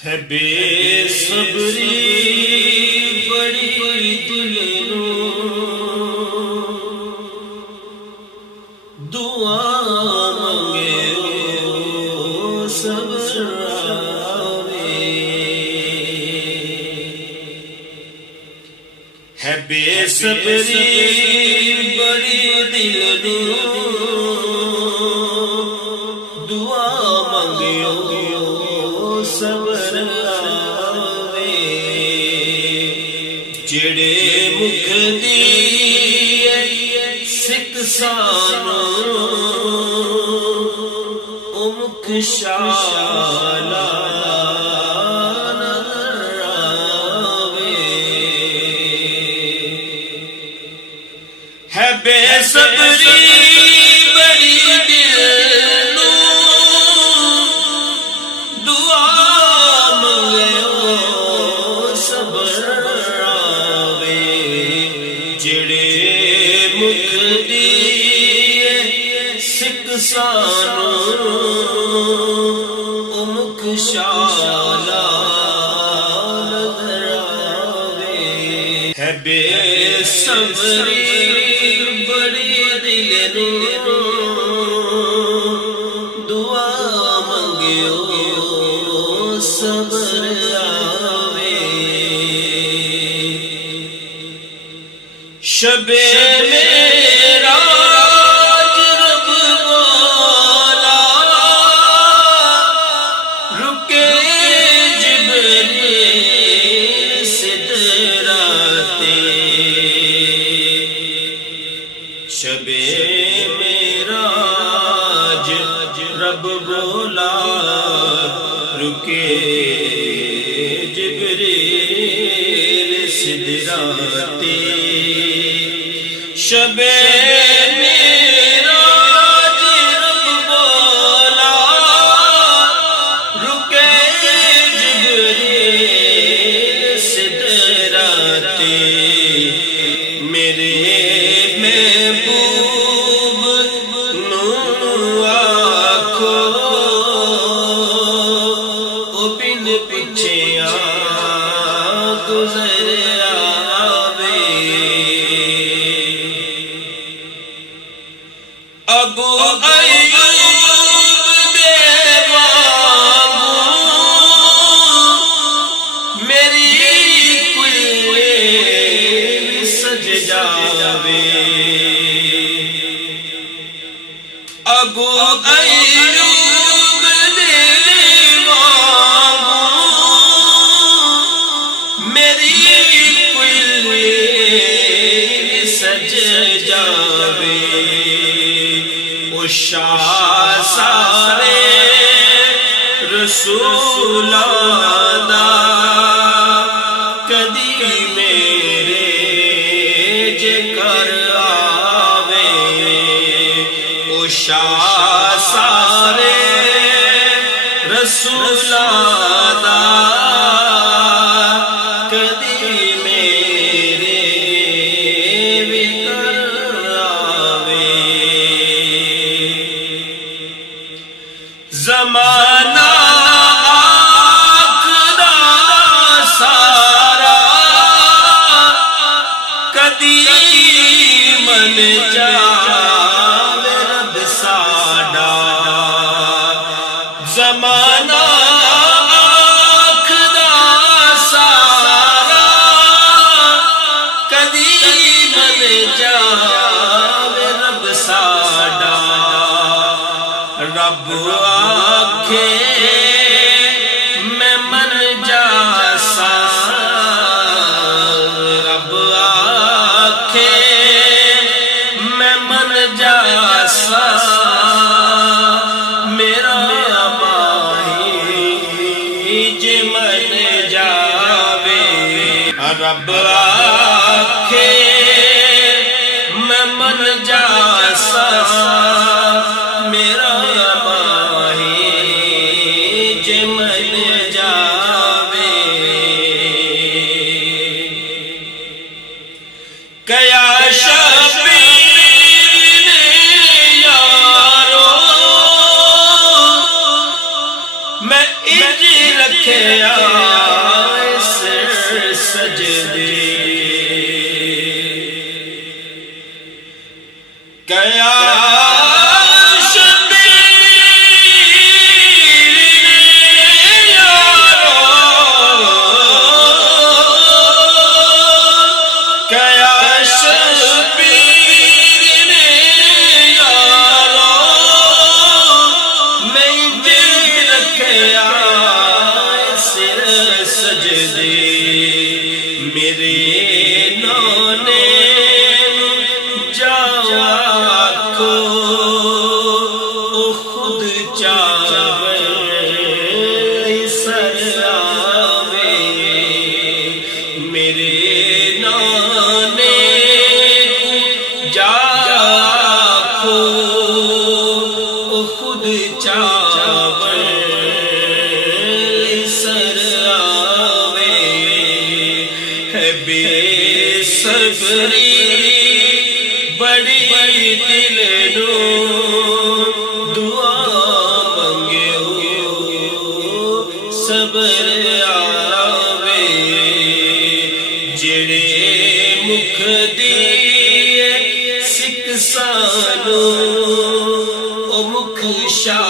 ہے بے صبری بڑی دل نو دعا منگے او صبر آوے ہے بے صبری بڑی دل نو دعا منگے صبر آوے جڑے مکھ دی سکھ سانو او مکھ شالا نظر آوے ہے بے صبری بڑی دل سانو او مکھ شالا نظر آوے ہے بے صبری بڑی دل نو دعا منگے او صبر آوے شب میرا شب معراج رب بولا رکے جبریل سدراتے شب معراج رب بولا رکے جبریل سدراتے میرے محبوب نو آکھو او بن پچھیاں گزر آوے ابو ایوب دے وانگوں میری کل سج جاوے ابو ایوب دے وانگوں میری کل سج جاوے او شاہ سارے رسولاں دا کدی میرے جکر آوے او شاہ سارے رسولاں دا کدی میرے وکر آوے زمانہ آکھدا سارا کدی من جاوے رب ساڈا زمانہ آکھدا سارا کدی من جاوے رب ساڈا رب آکھے میں من جاسا رب آکھے میں من جاسا میرا ماہی جے من جاوے رب آکھے میں من جاسا میرا ماہی جے من جاوے کیا شبیر یارو میں اج رکھ رکھیا سر سجدے کیا میرے نانے جا کو خود چاہے سر آوے میرے نانے جا کو خود چاہے بے صبری بڑی دل نو دعا منگے صبر آوے جڑے مکھ دی سکھ سانو او مکھ شاہ